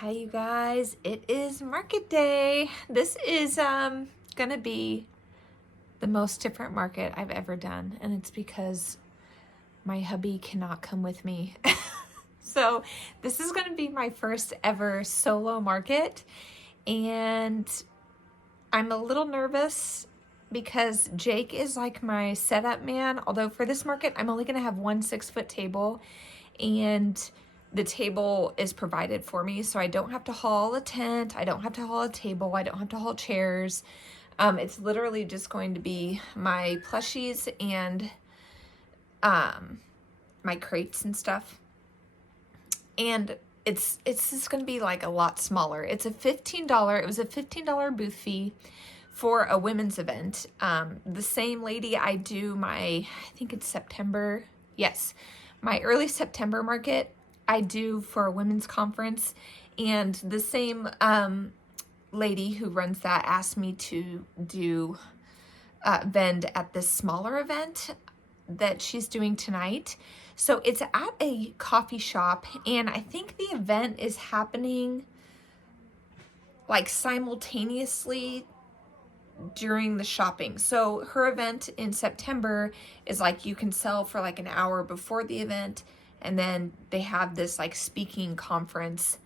Hi you guys, it is market day. This is gonna be the most different market I've ever done, and it's because my hubby cannot come with me. So this is gonna be my first ever solo market, and I'm a little nervous because Jake is like my setup man, although for this market I'm only gonna have one 6-foot table, and the table is provided for me, so I don't have to haul a tent, I don't have to haul a table, I don't have to haul chairs. It's literally just going to be my plushies and my crates and stuff. And it's just going to be like a lot smaller. It was a $15 booth fee for a women's event. The same lady I do I think it's September, yes, my early September market I do for a women's conference, and the same lady who runs that asked me to do vend at this smaller event that she's doing tonight. So it's at a coffee shop, and I think the event is happening like simultaneously during the shopping. So her event in September is like you can sell for like an hour before the event, and then they have this like speaking conference,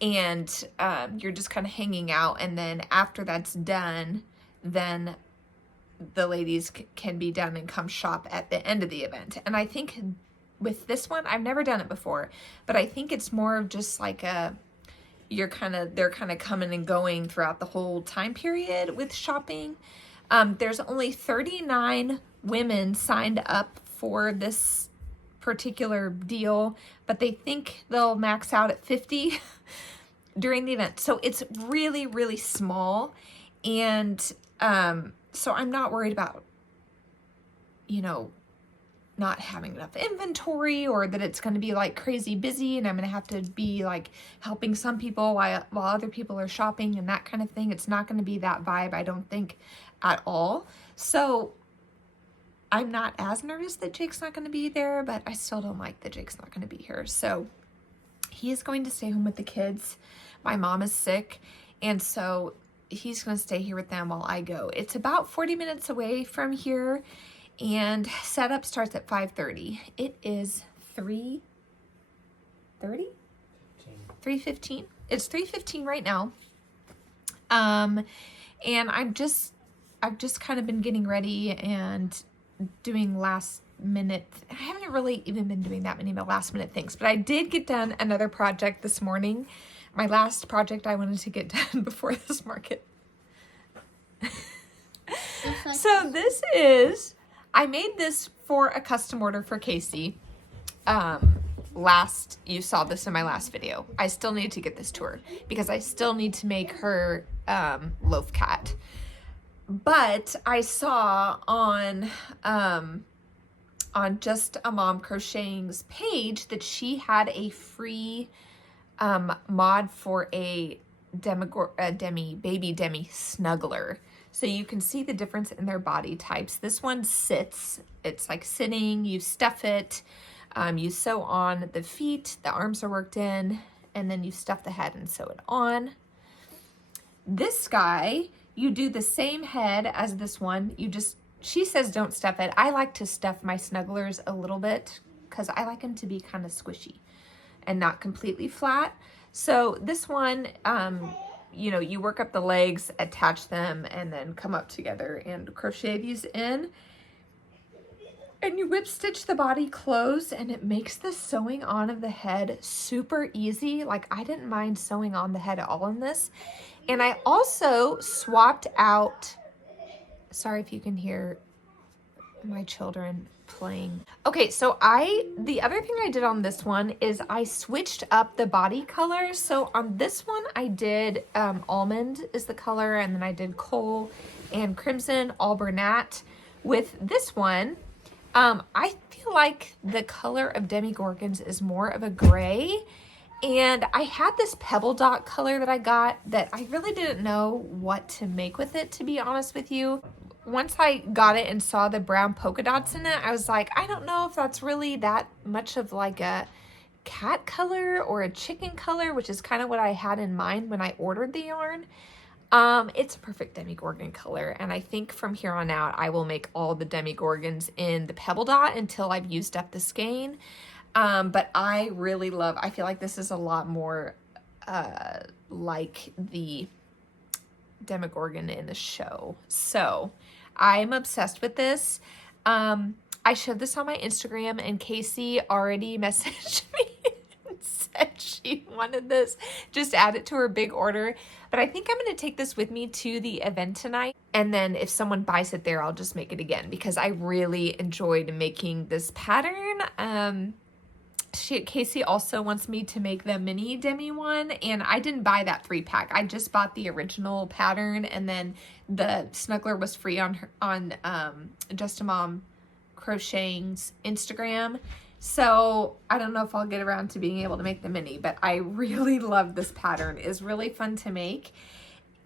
and you're just kind of hanging out, and then after that's done, then the ladies can be done and come shop at the end of the event. And I think with this one, I've never done it before, but I think it's more of just like they're kind of coming and going throughout the whole time period with shopping. There's only 39 women signed up for this particular deal, but they think they'll max out at 50 during the event. So it's really, really small. And so I'm not worried about, not having enough inventory, or that it's going to be like crazy busy and I'm going to have to be like helping some people while other people are shopping and that kind of thing. It's not going to be that vibe, I don't think, at all. So I'm not as nervous that Jake's not going to be there, but I still don't like that Jake's not going to be here. So he is going to stay home with the kids. My mom is sick, and so he's going to stay here with them while I go. It's about 40 minutes away from here, and setup starts at 5:30. It is 3:30? 3:15. It's 3:15 right now. And I've just kind of been getting ready and doing last minute. I haven't really even been doing that many last minute things, but I did get done another project this morning. My last project I wanted to get done before this market. So this is, I made this for a custom order for Casey. You saw this in my last video. I still need to get this to her because I still need to make her loaf cat. But I saw on Just a Mom Crocheting's page that she had a free mod for a baby Demi Snuggler. So you can see the difference in their body types. This one sits, it's like sitting, you stuff it, you sew on the feet, the arms are worked in, and then you stuff the head and sew it on. This guy, you do the same head as this one. She says don't stuff it. I like to stuff my snugglers a little bit because I like them to be kind of squishy and not completely flat. So this one, you work up the legs, attach them, and then come up together and crochet these in. And you whip stitch the body closed, and it makes the sewing on of the head super easy. Like, I didn't mind sewing on the head at all in this. And I also swapped out, sorry if you can hear my children playing. Okay, so the other thing I did on this one is I switched up the body color. So on this one I did almond is the color, and then I did coal and crimson albernat. With this one, I feel like the color of Demi Gorgons is more of a gray, and I had this pebble dot color that I got that I really didn't know what to make with it, to be honest with you. Once I got it and saw the brown polka dots in it, I was like, I don't know if that's really that much of like a cat color or a chicken color, which is kind of what I had in mind when I ordered the yarn. It's a perfect Demigorgon color, and I think from here on out I will make all the Demigorgons in the Pebble Dot until I've used up the skein. But I really love, I feel like this is a lot more like the Demigorgon in the show. So I'm obsessed with this. I showed this on my Instagram, and Casey already messaged me and said she wanted this. Just add it to her big order. But I think I'm going to take this with me to the event tonight. And then if someone buys it there, I'll just make it again because I really enjoyed making this pattern. Casey also wants me to make the mini Demi one, and I didn't buy that 3-pack. I just bought the original pattern, and then the Snuggler was free on Just a Mom Crocheting's Instagram. So I don't know if I'll get around to being able to make the mini, but I really love this pattern. It's really fun to make.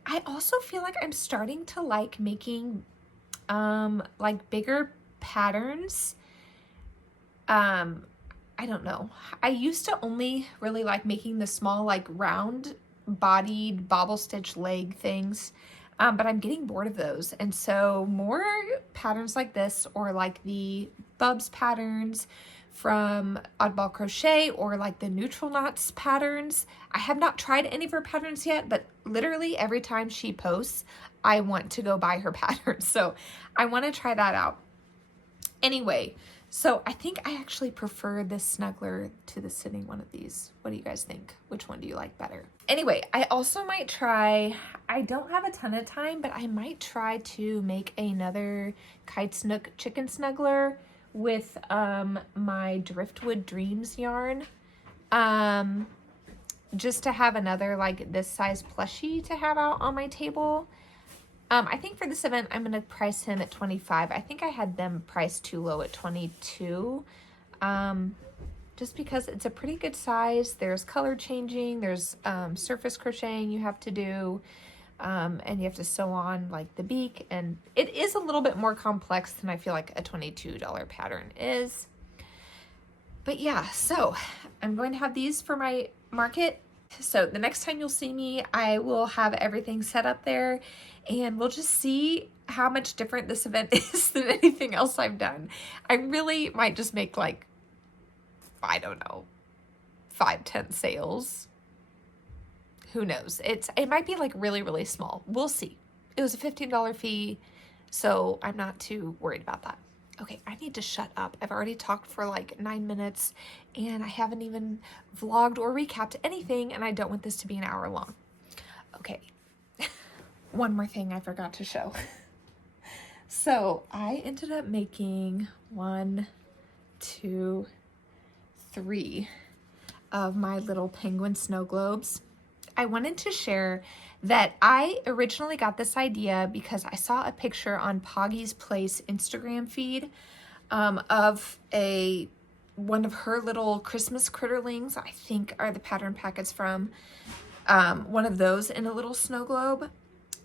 I also feel like I'm starting to like making like bigger patterns. I don't know. I used to only really like making the small, like round bodied bobble stitch leg things. But I'm getting bored of those. And so more patterns like this, or like the Bubs patterns from Oddball Crochet, or like the Neutral Knots patterns. I have not tried any of her patterns yet, but literally every time she posts, I want to go buy her patterns. So I want to try that out. Anyway, so I think I actually prefer this Snuggler to the sitting one of these. What do you guys think? Which one do you like better? Anyway, I also might try, I don't have a ton of time, but I might try to make another Kite Snook Chicken Snuggler with my Driftwood Dreams yarn. Just to have another like this size plushie to have out on my table. I think for this event, I'm going to price him at $25. I think I had them priced too low at $22. Just because it's a pretty good size. There's color changing. There's surface crocheting you have to do. And you have to sew on like the beak. And it is a little bit more complex than I feel like a $22 pattern is. But yeah, so I'm going to have these for my market. So the next time you'll see me, I will have everything set up there, and we'll just see how much different this event is than anything else I've done. I really might just make like, I don't know, 5-10 sales. Who knows? It might be like really, really small. We'll see. It was a $15 fee, so I'm not too worried about that. Okay, I need to shut up. I've already talked for like 9 minutes, and I haven't even vlogged or recapped anything, and I don't want this to be an hour long. Okay, one more thing I forgot to show. So I ended up making 1, 2, 3 of my little penguin snow globes. I wanted to share that I originally got this idea because I saw a picture on Poggy's Place Instagram feed of one of her little Christmas Critterlings, I think are the pattern packets from one of those in a little snow globe.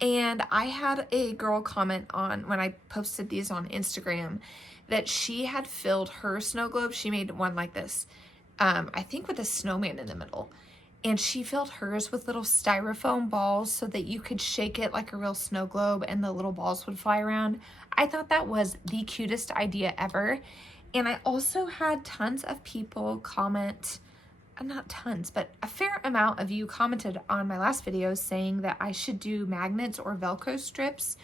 And I had a girl comment on when I posted these on Instagram that she had filled her snow globe. She made one like this, I think with a snowman in the middle. And she filled hers with little styrofoam balls so that you could shake it like a real snow globe and the little balls would fly around. I thought that was the cutest idea ever. And I also had tons of people comment, not tons, but a fair amount of you commented on my last video saying that I should do magnets or Velcro strips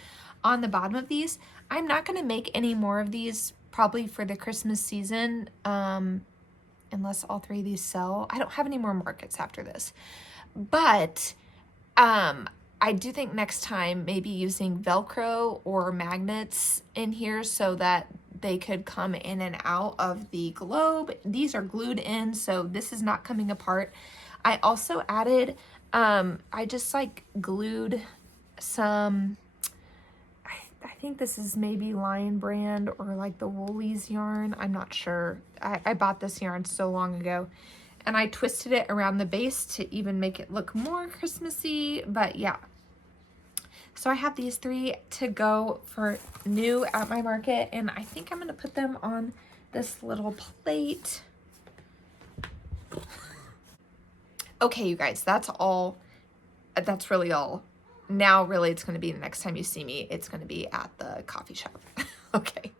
on the bottom of these. I'm not going to make any more of these probably for the Christmas season. Unless all 3 of these sell. I don't have any more markets after this. But I do think next time maybe using Velcro or magnets in here so that they could come in and out of the globe. These are glued in, so this is not coming apart. I also added, I just like glued some, I think this is maybe Lion Brand or like the Woolies yarn. I'm not sure. I bought this yarn so long ago, and I twisted it around the base to even make it look more Christmassy. But yeah, so I have these 3 to go for new at my market, and I think I'm going to put them on this little plate. Okay, you guys, that's all. That's really all. Now, really, it's going to be the next time you see me, it's going to be at the coffee shop. Okay.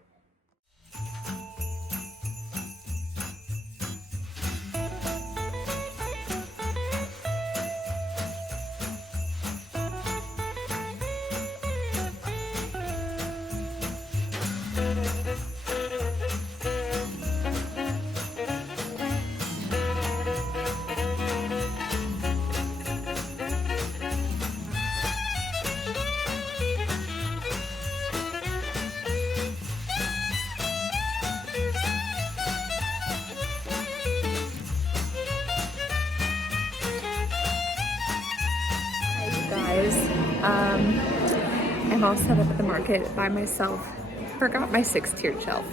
Guys, I'm all set up at the market by myself. Forgot my 6-tiered shelf,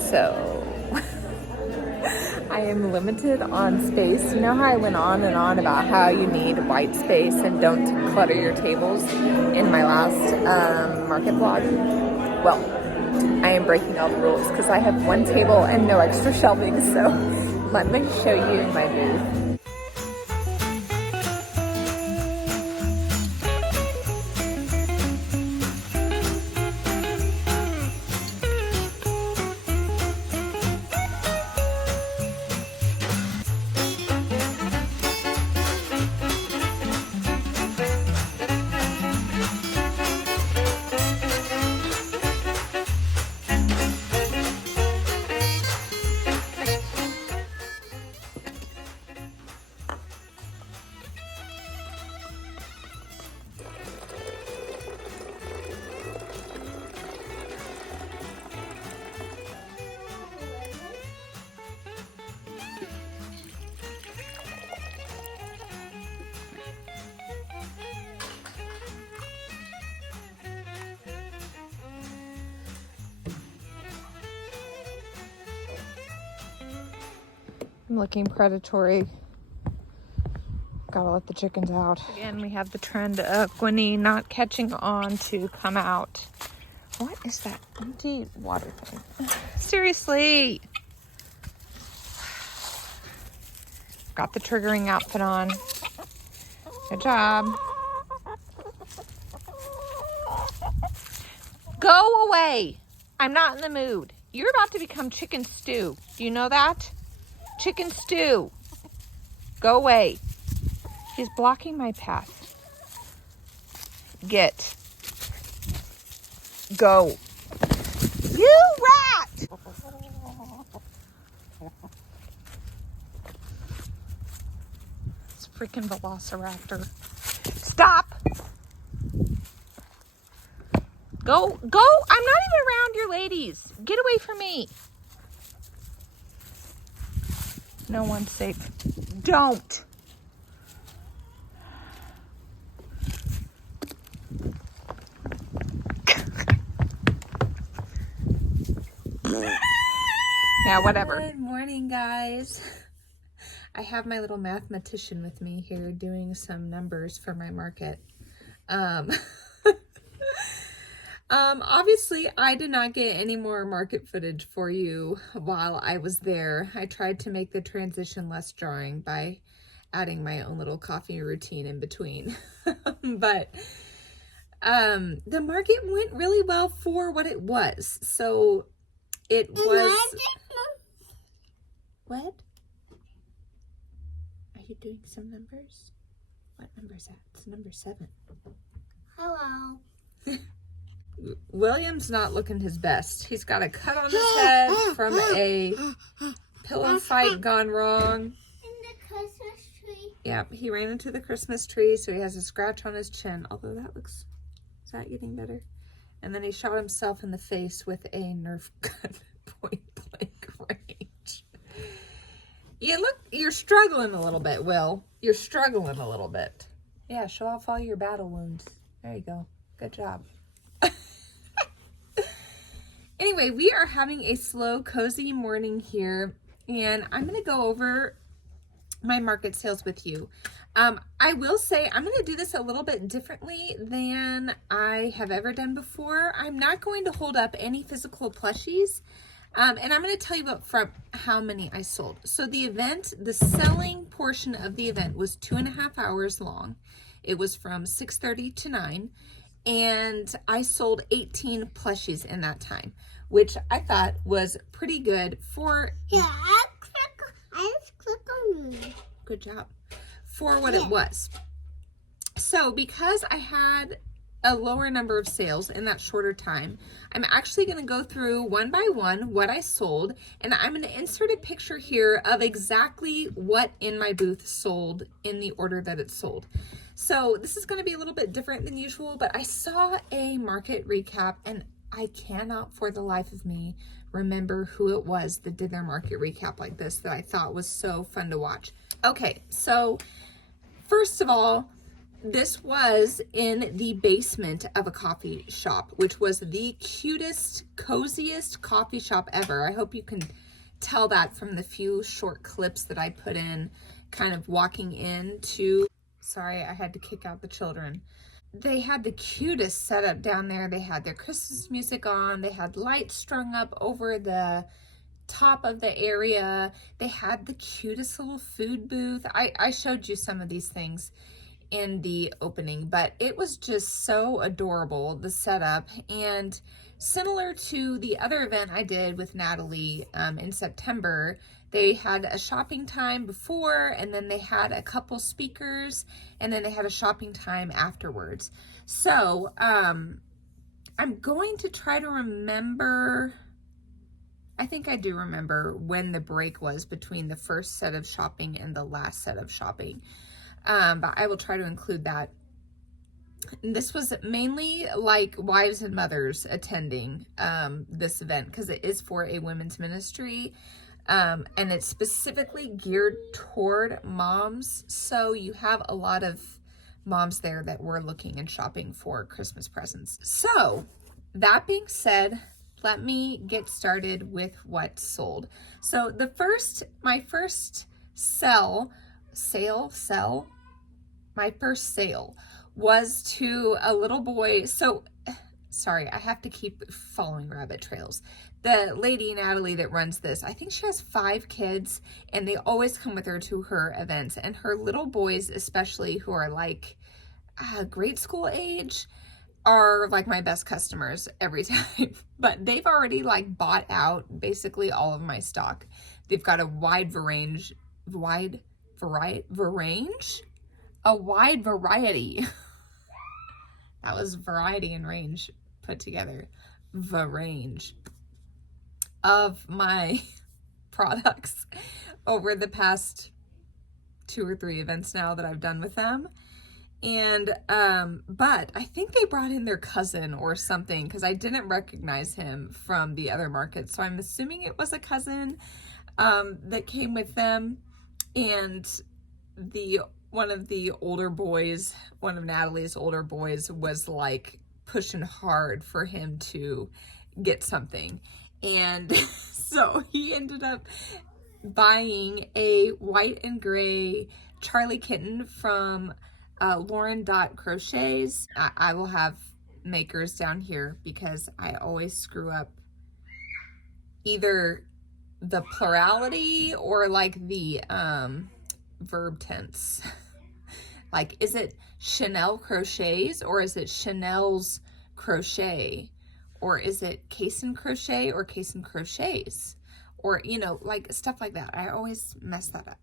so I am limited on space. You know how I went on and on about how you need white space and don't clutter your tables in my last market vlog? Well, I am breaking all the rules because I have one table and no extra shelving, so let me show you my booth. I'm looking predatory. Gotta let the chickens out. Again, we have the trend of Gwynnie not catching on to come out. What is that empty water thing? Seriously. Got the triggering outfit on. Good job. Go away. I'm not in the mood. You're about to become chicken stew. Do you know that? Chicken stew. Go away. He's blocking my path. Get. Go. You rat! It's a freaking velociraptor. Stop! Go. I'm not even around your ladies. Get away from me. No one's safe. Don't. Yeah, whatever. Good morning, guys. I have my little mathematician with me here doing some numbers for my market. Obviously, I did not get any more market footage for you while I was there. I tried to make the transition less jarring by adding my own little coffee routine in between. But the market went really well for what it was. So it was... What? Are you doing some numbers? What number is that? It's number 7. Hello. William's not looking his best. He's got a cut on his head from a pillow fight gone wrong. In the Christmas tree. Yeah, he ran into the Christmas tree, so he has a scratch on his chin. Although that looks... Is that getting better? And then he shot himself in the face with a Nerf gun point blank range. Yeah, look, you're struggling a little bit, Will. You're struggling a little bit. Yeah, show off all your battle wounds. There you go. Good job. Anyway, we are having a slow, cozy morning here, and I'm going to go over my market sales with you. I will say I'm going to do this a little bit differently than I have ever done before. I'm not going to hold up any physical plushies. And I'm going to tell you about from how many I sold. So the selling portion of the event was 2.5 hours long. It was from 6:30 to 9. And I sold 18 plushies in that time, which I thought was pretty good for... Yeah, I just click on you. Good job. For what it was. So because I had a lower number of sales in that shorter time, I'm actually going to go through one by one what I sold, and I'm going to insert a picture here of exactly what in my booth sold in the order that it sold. So this is going to be a little bit different than usual, but I saw a market recap and I cannot for the life of me remember who it was that did their market recap like this that I thought was so fun to watch. Okay, so first of all, this was in the basement of a coffee shop, which was the cutest, coziest coffee shop ever. I hope you can tell that from the few short clips that I put in, kind of walking into... Sorry, I had to kick out the children. They had the cutest setup down there. They had their Christmas music on. They had lights strung up over the top of the area. They had the cutest little food booth. I showed you some of these things in the opening, but it was just so adorable, the setup. And similar to the other event I did with Natalie in September, they had a shopping time before, and then they had a couple speakers, and then they had a shopping time afterwards. So I'm going to try to remember, I think I do remember when the break was between the first set of shopping and the last set of shopping. But I will try to include that. This was mainly like wives and mothers attending this event because it is for a women's ministry, and it's specifically geared toward moms. So you have a lot of moms there that were looking and shopping for Christmas presents. So that being said, let me get started with what sold. So my first sale was to a little boy. So sorry, I have to keep following rabbit trails. The lady, Natalie, that runs this, I think she has 5 kids, and they always come with her to her events. And her little boys, especially, who are like grade school age, are like my best customers every time. But they've already like bought out basically all of my stock. They've got a wide variety. That was variety and range put together. Range of my products over the past 2 or 3 events now that I've done with them. And but I think they brought in their cousin or something, because I didn't recognize him from the other market. So I'm assuming it was a cousin that came with them. And one of Natalie's older boys was like pushing hard for him to get something. And so he ended up buying a white and gray Charly Kitten from Lauren.Crochets. I will have makers down here because I always screw up either the plurality or like the verb tense. Like, is it Chanel Crochets or is it Chanel's Crochet? Or is it Cason Crochet or Cason Crochets? Or, you know, like stuff like that. I always mess that up.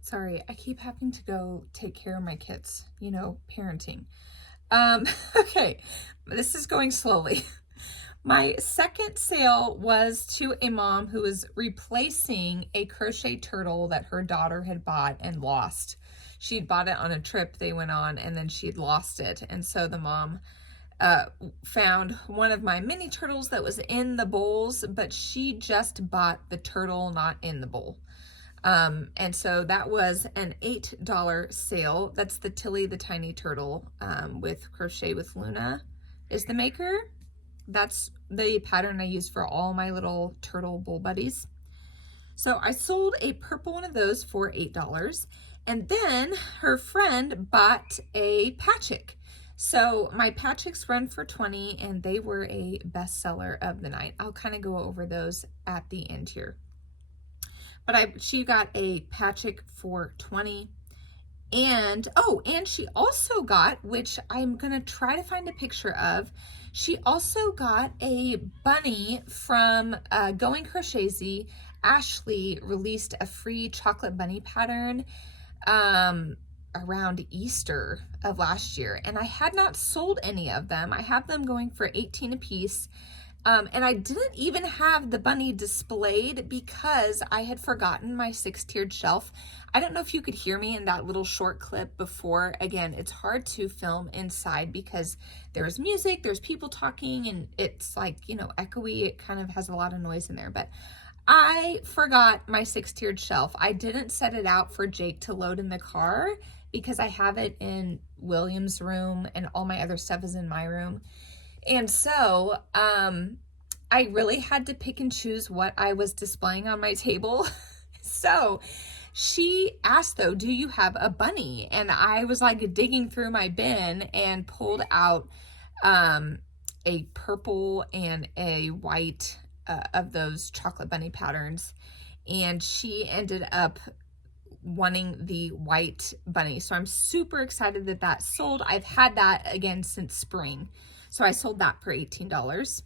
Sorry, I keep having to go take care of my kids, you know, parenting. Okay, this is going slowly. My second sale was to a mom who was replacing a crochet turtle that her daughter had bought and lost. She'd bought it on a trip they went on, and then she'd lost it. And so the mom found one of my mini turtles that was in the bowls, but she just bought the turtle not in the bowl. And so that was an $8 sale. That's the Tilly the Tiny Turtle with Crochet with Luna is the maker. That's the pattern I use for all my little turtle bowl buddies. So I sold a purple one of those for $8. And then her friend bought a PatChick. So my PatChicks run for $20 and they were a bestseller of the night. I'll kind of go over those at the end here. But she got a PatChick for $20. And, oh, and she also got, which I'm going to try to find a picture of, she also got a bunny from Going Crochet. Ashley released a free chocolate bunny pattern around Easter of last year, and I had not sold any of them. I have them going for $18 a piece. And I didn't even have the bunny displayed because I had forgotten my 6-tiered shelf. I don't know if you could hear me in that little short clip before. Again, it's hard to film inside because there's music, there's people talking, and it's like, you know, echoey. It kind of has a lot of noise in there, but I forgot my 6-tiered shelf. I didn't set it out for Jake to load in the car because I have it in William's room and all my other stuff is in my room. And so I really had to pick and choose what I was displaying on my table. So she asked, though, do you have a bunny? And I was like digging through my bin and pulled out a purple and a white of those chocolate bunny patterns. And she ended up wanting the white bunny. So I'm super excited that that sold. I've had that again since spring. So I sold that for $18.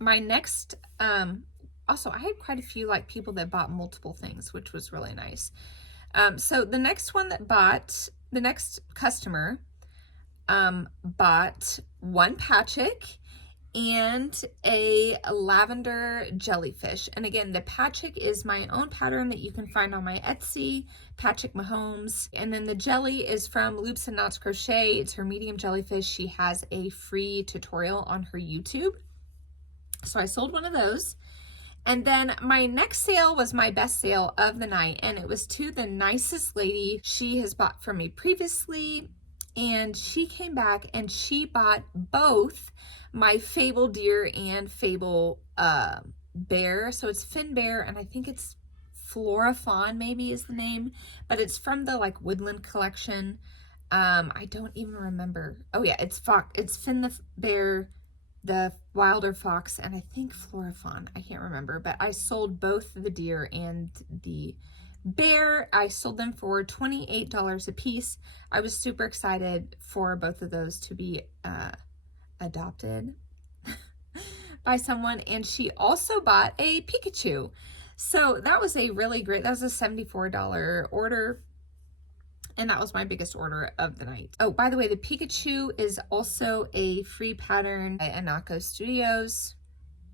My next, also I had quite a few like people that bought multiple things, which was really nice. So the next one that bought, the next customer bought one PatChick and a lavender jellyfish. And again, the PatChick is my own pattern that you can find on my Etsy, PatChick Mahomes. And then the jelly is from Loops and Knots Crochet. It's her medium jellyfish. She has a free tutorial on her YouTube. So I sold one of those. And then my next sale was my best sale of the night, and it was to the nicest lady. She has bought from me previously, and she came back and she bought both my Fable deer and Fable bear. So it's Finn Bear, and I think it's Flora Fawn maybe is the name, but it's from the like Woodland collection. I don't even remember. Oh yeah, it's Finn the Bear, the Wilder Fox, and I think Flora Fawn. I can't remember, but I sold both the deer and the bear. I sold them for $28 a piece. I was super excited for both of those to be adopted by someone, and she also bought a Pikachu. So that was a really great, that was a $74 order, and that was my biggest order of the night. Oh, by the way, the Pikachu is also a free pattern by Anako Studios,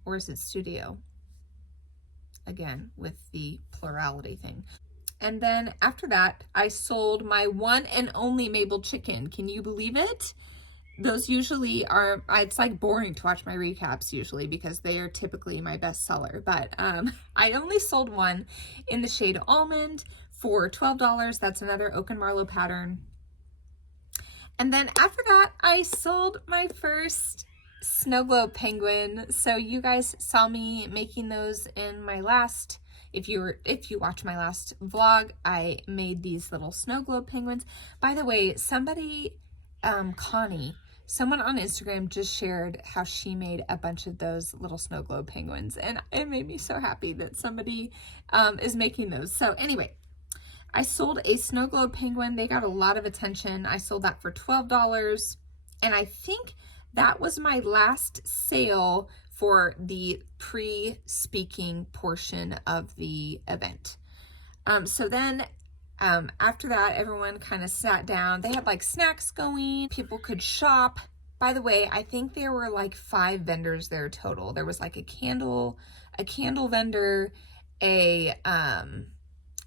or is it Studio? Again, with the plurality thing. And then after that, I sold my one and only Mabel Chicken. Can you believe it? Those usually are, it's like boring to watch my recaps usually because they are typically my best seller. But I only sold one in the shade Almond for $12. That's another Oak and Marlowe pattern. And then after that, I sold my first snow globe penguin. So you guys saw me making those in my last, if you watch my last vlog, I made these little snow globe penguins. By the way, somebody, Connie, someone on Instagram just shared how she made a bunch of those little snow globe penguins, and it made me so happy that somebody is making those. So anyway, I sold a snow globe penguin. They got a lot of attention. I sold that for $12, and I think that was my last sale for the pre-speaking portion of the event. So then after that, everyone kind of sat down. They had like snacks going. People could shop. By the way, I think there were like 5 vendors there total. There was like a candle vendor, a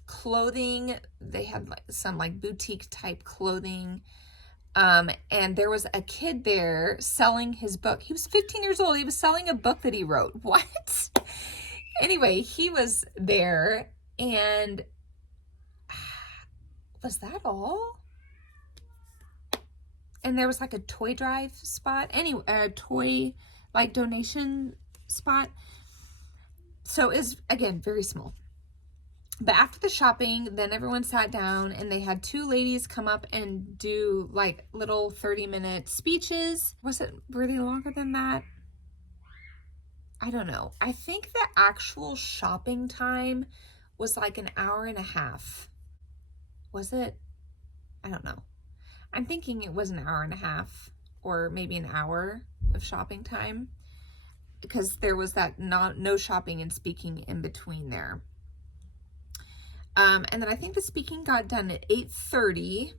clothing. They had like some like boutique type clothing. And there was a kid there selling his book. He was 15 years old. He was selling a book that he wrote. What? Anyway, he was there, and was that all? And there was like a toy drive spot. Anyway, a toy like donation spot. So it's, again, very small. But after the shopping, then everyone sat down and they had two ladies come up and do like little 30-minute speeches. Were they longer than that? I don't know. I think the actual shopping time was like an hour and a half. Was it? I don't know. I'm thinking it was an hour and a half or maybe an hour of shopping time, because there was that no shopping and speaking in between there. And then I think the speaking got done at 8:30,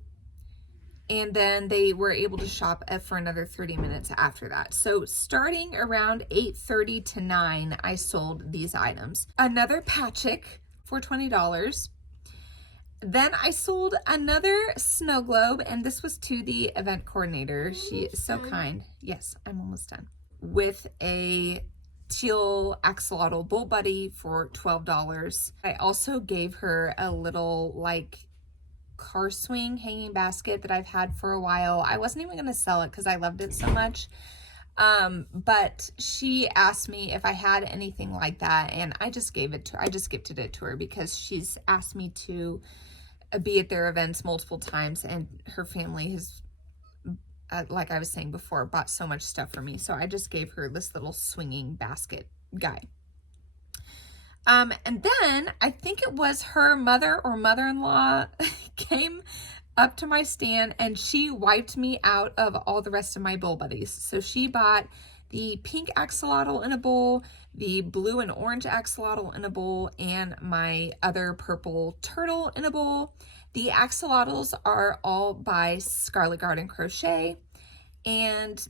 and then they were able to shop for another 30 minutes after that. So starting around 8:30 to 9, I sold these items. Another PatChick for $20. Then I sold another snow globe, and this was to the event coordinator. She is so kind. Yes, I'm almost done. With a teal axolotl bull buddy for $12. I also gave her a little like car swing hanging basket that I've had for a while. I wasn't even going to sell it because I loved it so much. But she asked me if I had anything like that, and I just gifted it to her because she's asked me to be at their events multiple times, and her family has, like I was saying before, bought so much stuff for me. So I just gave her this little swinging basket guy. And then I think it was her mother or mother-in-law came up to my stand and she wiped me out of all the rest of my bowl buddies. So she bought the pink axolotl in a bowl, the blue and orange axolotl in a bowl, and my other purple turtle in a bowl. The axolotls are all by Scarlet Garden Crochet. And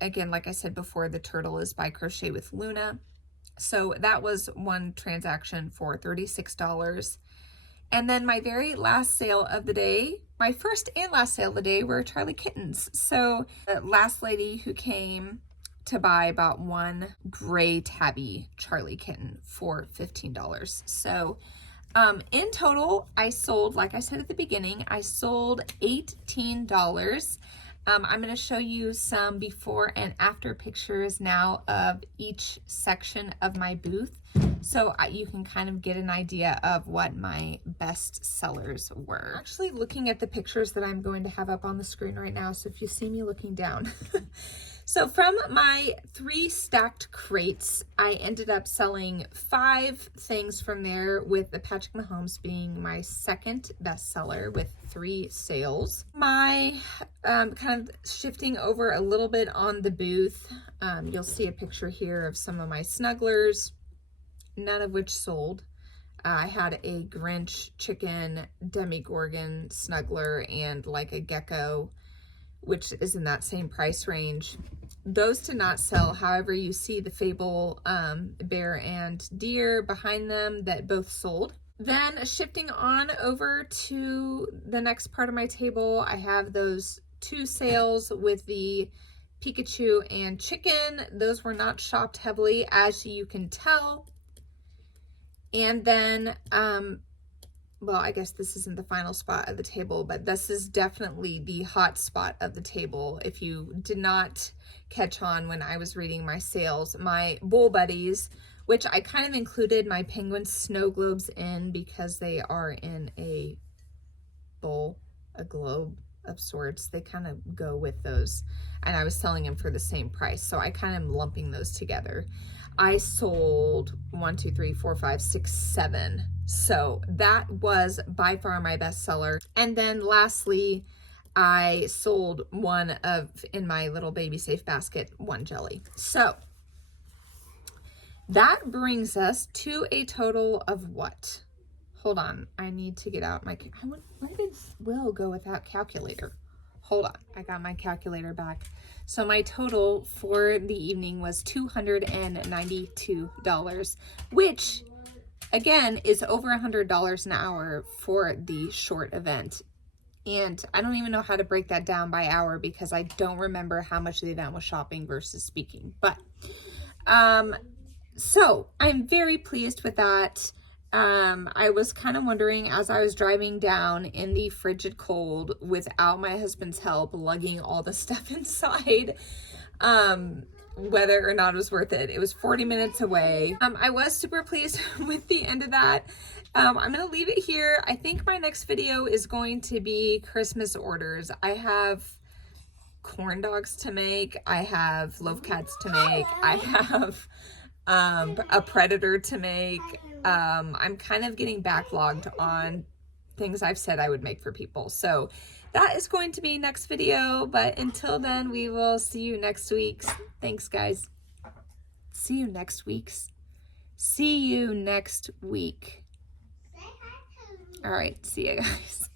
again, like I said before, the turtle is by Crochet with Luna. So that was one transaction for $36. And then my very last sale of the day, my first and last sale of the day, were Charly Kittens. So the last lady who came to buy bought one gray tabby Charly Kitten for $15. So in total, I sold, like I said at the beginning, I sold $18. I'm going to show you some before and after pictures now of each section of my booth, so you can kind of get an idea of what my best sellers were. Actually looking at the pictures that I'm going to have up on the screen right now, so if you see me looking down. So from my 3 stacked crates, I ended up selling 5 things from there, with the PatChick Mahomes being my second bestseller with 3 sales. My kind of shifting over a little bit on the booth, you'll see a picture here of some of my snugglers, none of which sold. I had a Grinch chicken Demigorgon snuggler and like a gecko, which is in that same price range. Those did not sell. However, you see the Fable bear and deer behind them that both sold. Then shifting on over to the next part of my table, I have those 2 sales with the Pikachu and chicken. Those were not shopped heavily, as you can tell. And then, well, I guess this isn't the final spot of the table, but this is definitely the hot spot of the table. If you did not catch on when I was reading my sales, my bowl buddies, which I kind of included my penguin snow globes in because they are in a bowl, a globe of sorts. They kind of go with those, and I was selling them for the same price, so I kind of am lumping those together. I sold 1, 2, 3, 4, 5, 6, 7. So that was by far my best seller. And then lastly, I sold one of, in my little baby safe basket, 1 jelly. So that brings us to a total of what? Hold on, I need to get out my, why did Will go without calculator? Hold on, I got my calculator back. So my total for the evening was $292, which again is over $100 an hour for the short event. And I don't even know how to break that down by hour because I don't remember how much the event was shopping versus speaking. But so I'm very pleased with that. I was kind of wondering as I was driving down in the frigid cold without my husband's help lugging all the stuff inside, whether or not it was worth it. It was 40 minutes away. I was super pleased with the end of that. I'm gonna leave it here. I think my next video is going to be Christmas orders. I have corn dogs to make. I have loaf cats to make. I have a predator to make. I'm kind of getting backlogged on things I've said I would make for people. So that is going to be next video. But until then, we will see you next week. Thanks, guys. See you next week. See you next week. All right. See you guys.